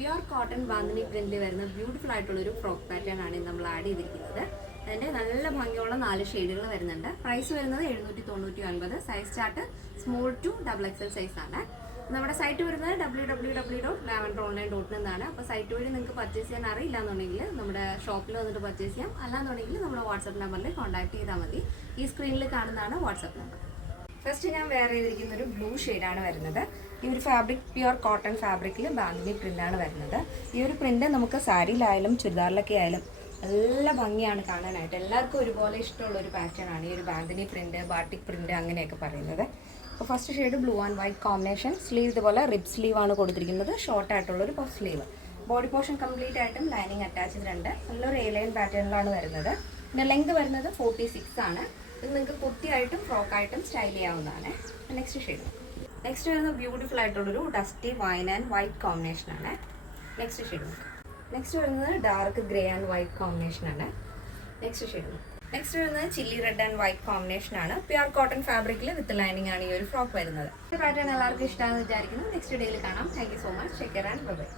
Pure cotton bandhani പ്രിന്റിൽ വരുന്ന beautiful ആയിട്ടുള്ള ഒരു ഫ്രോക്ക് പാറ്റേൺ ആണ് നമ്മൾ ആഡ് ചെയ്തിരിക്കുന്നത്. അതിന്റെ നല്ല ഭംഗിയുള്ള 4 ഷെയ്ഡുകൾ വരുന്നുണ്ട്. പ്രൈസ് വരുന്നത് 799. Size chart small to XXL size ആണ്. നമ്മുടെ സൈറ്റ് വരുന്നത് www.lavenderonline.in എന്നാണ്. അപ്പോൾ സൈറ്റ് വഴി നിങ്ങൾക്ക് പർച്ചേസ് ചെയ്യാൻ അറിയില്ല എന്നുണ്ടെങ്കിൽ നമ്മുടെ ഷോപ്പിൽ വന്നിട്ട് പർച്ചേസ് ചെയ്യാം. അല്ലാന്നുണ്ടെങ്കിൽ നമ്മുടെ വാട്സപ്പ് നമ്പറിൽ കോൺടാക്ട് ചെയ്താൽ മതി. ഈ സ്ക്രീനിൽ കാണുന്നതാണ് വാട്സപ്പ് നമ്പർ. ഫസ്റ്റ് ഞാൻ വെയർ ചെയ്തിരിക്കുന്ന ഒരു ബ്ലൂ ഷെയ്ഡാണ് വരുന്നത്. ഈ ഒരു ഫാബ്രിക് പ്യുർ കോട്ടൺ ഫാബ്രിക്കിൽ ബാന്തിനി പ്രിൻ്റാണ് വരുന്നത്. ഈ ഒരു പ്രിൻ്റ് നമുക്ക് സാരിയിലായാലും ചുരിദാറിലൊക്കെ ആയാലും നല്ല ഭംഗിയാണ് കാണാനായിട്ട്. എല്ലാവർക്കും ഒരുപോലെ ഇഷ്ടമുള്ള ഒരു പാറ്റേൺ ആണ് ഈ ഒരു ബാന്തിനി പ്രിൻ്റ്, ബാട്ടിക് പ്രിൻ്റ് അങ്ങനെയൊക്കെ പറയുന്നത്. അപ്പോൾ first shade blue and white combination. Sleeve ഇതുപോലെ റിബ് സ്ലീവ് ആണ് കൊടുത്തിരിക്കുന്നത്. ഷോർട്ട് ആയിട്ടുള്ളൊരു puff sleeve. Body portion complete ആയിട്ടും ലൈനിങ് അറ്റാച്ച് ചെയ്തിട്ടുണ്ട്. നല്ലൊരു എ ലൈൻ പാറ്റേണിലാണ് വരുന്നത്. പിന്നെ ലെങ്ത് വരുന്നത് 46 ആണ്. ഇത് നിങ്ങൾക്ക് കുർത്തിയായിട്ടും ഫ്രോക്കായിട്ടും സ്റ്റൈൽ ചെയ്യാവുന്നതാണ്. Next shade. നെക്സ്റ്റ് വരുന്നത് ബ്യൂട്ടിഫുൾ ആയിട്ടുള്ളൊരു ഡസ്റ്റി വൈൻ ആൻഡ് വൈറ്റ് കോമ്പിനേഷനാണ്. Next shade. നെക്സ്റ്റ് വരുന്നത് ഡാർക്ക് ഗ്രേ ആൻഡ് വൈറ്റ് കോമ്പിനേഷനാണ്. Next shade. നെക്സ്റ്റ് വരുന്നത് ചില്ലി റെഡ് ആൻഡ് വൈറ്റ് കോമ്പിനേഷനാണ്. പ്യുർ കോട്ടൺ ഫാബ്രിക്കിൽ വിത്ത് ലൈനിങ് ആണ് ഈ ഒരു ഫ്രോക്ക് വരുന്നത്. ഈ പാറ്റേൺ എല്ലാവർക്കും ഇഷ്ടമാണെന്ന് വിചാരിക്കുന്നു. നെക്സ്റ്റ് ഡേയിൽ കാണാം. Thank you so much. Take care and by.